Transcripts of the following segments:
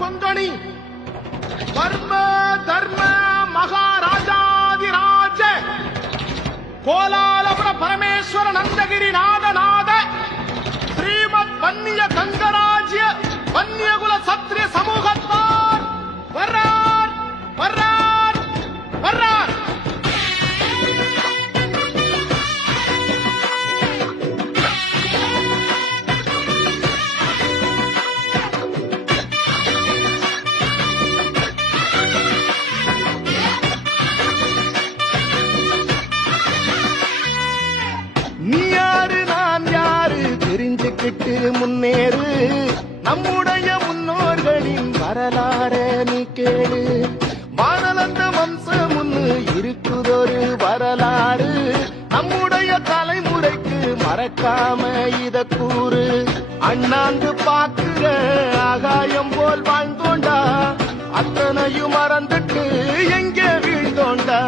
கொங்கணி வர்ம தர்ம மகாராஜாதிராஜ கோலாலபுர பரமேஸ்வர நந்தகிரி நாதநாத ஸ்ரீமத் வன்னிய கங்கராஜ்ய வன்னியகுல சத்திரிய சமூகத்தார் வர்றார் வர்றார் வர்றார். நீ யாரு நான் யாரு தெரிஞ்சுக்கிட்டு முன்னேறு, நம்முடைய முன்னோர்களின் வரலாற நீ கேளு. வானலந்த வம்சம் ஒண்ணு இருக்குதொரு வரலாறு, நம்முடைய தலைமுறைக்கு மறக்காம இத கூறு. அண்ணாந்து பாக்குற ஆகாயம் போல் வாழ்ந்தோண்டா, அத்தனையும் மறந்துட்டு எங்கே வீழ்ந்தோண்டா.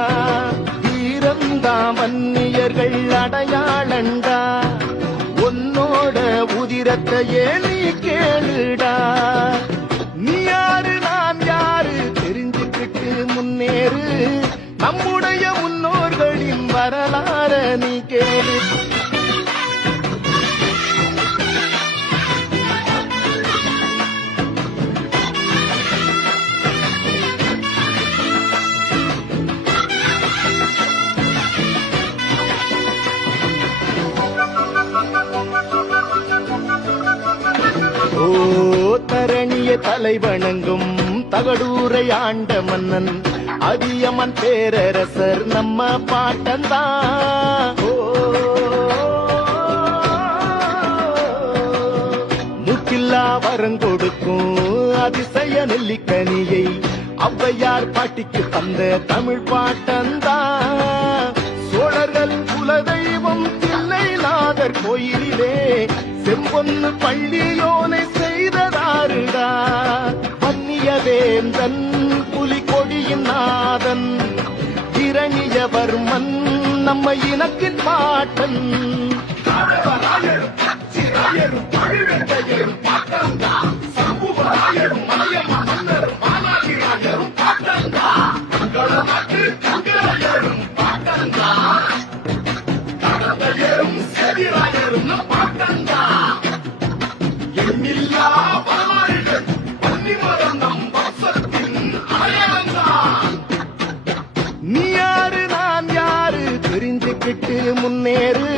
வீரந்தா வன்னியர்கள் அடையாளண்டா, உன்னோட உதிரத்தையே நீ கேளுடா. நீ யாரு நான் யாரு தெரிஞ்சுக்கிட்டு முன்னேறு, நம்முடைய முன்னோர்களின் வரலாற நீ கேளு. ஓ தரணிய தலைவணங்கும் தகடூரை ஆண்ட மன்னன் அதியமன் பேரரசர் நம்ம பாட்டந்தான். முக்கில்லா வரங்கொடுக்கும் அதிசய நெல்லிக்கனியை ஔவையார் பாட்டிக்கு தந்த தமிழ் பாட்டந்தான். சோழர்கள் குலதெய்வம் தில்லைநாதர் கோயிலிலே செம்பொன்னு பள்ளியோனை செய்ததாருடா. வன்னியவேந்தன் புலிகொடியின் நாதன் இரணியவர்மன் நம்ம இனத்தின் பாட்டன். நீ யாரு நான் யாரு தெரிஞ்சுக்கிட்டு முன்னேறு,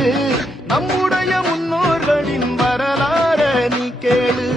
நம்முடைய முன்னோர்களின் வரலாற நீ கேளு.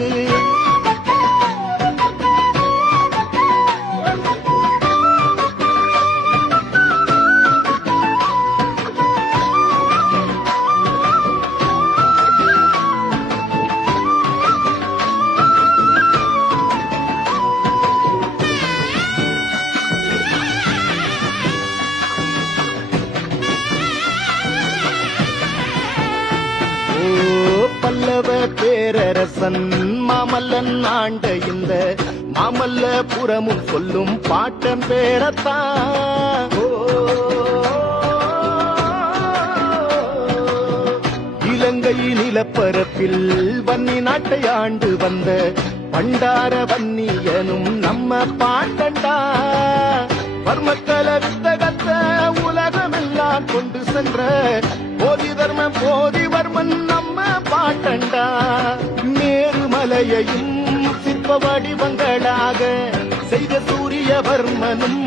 பல்லவ பேரரசன் மாமல்லன் ஆண்ட இந்த மாமல்லபுரமும் சொல்லும் பாட்டன் பேரத்தான். இலங்கை நிலப்பரப்பில் வன்னி நாட்டை ஆண்டு வந்த பண்டார வன்னியனும் நம்ம பாட்டண்டா. வர்மக்கல வித்தகத்த உலகமெல்லாம் கொண்டு சென்ற போதி தர்ம போதிவர்மன் நம்ம பாட்டண்டா. மேருமலையையும் சிற்ப வடிவங்களாக செய்த சூரியவர்மனும்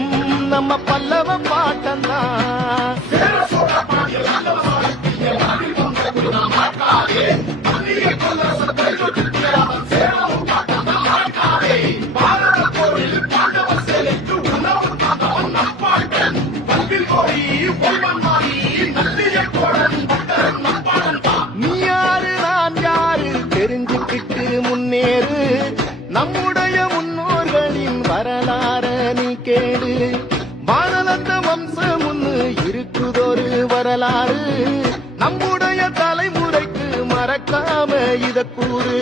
நம்ம பல்லவ பாட்டண்டா. நீ யாரு நான் யாரு தெரிஞ்சுக்கிட்டு முன்னேறு, நம்முடைய முன்னோர்களின் வரலாற நீ கேளு. வானலந்த வம்சம் ஒண்ணு இருக்குதொரு வரலாறு, நம்முடைய தலைமுறைக்கு மறக்காம இத கூறு.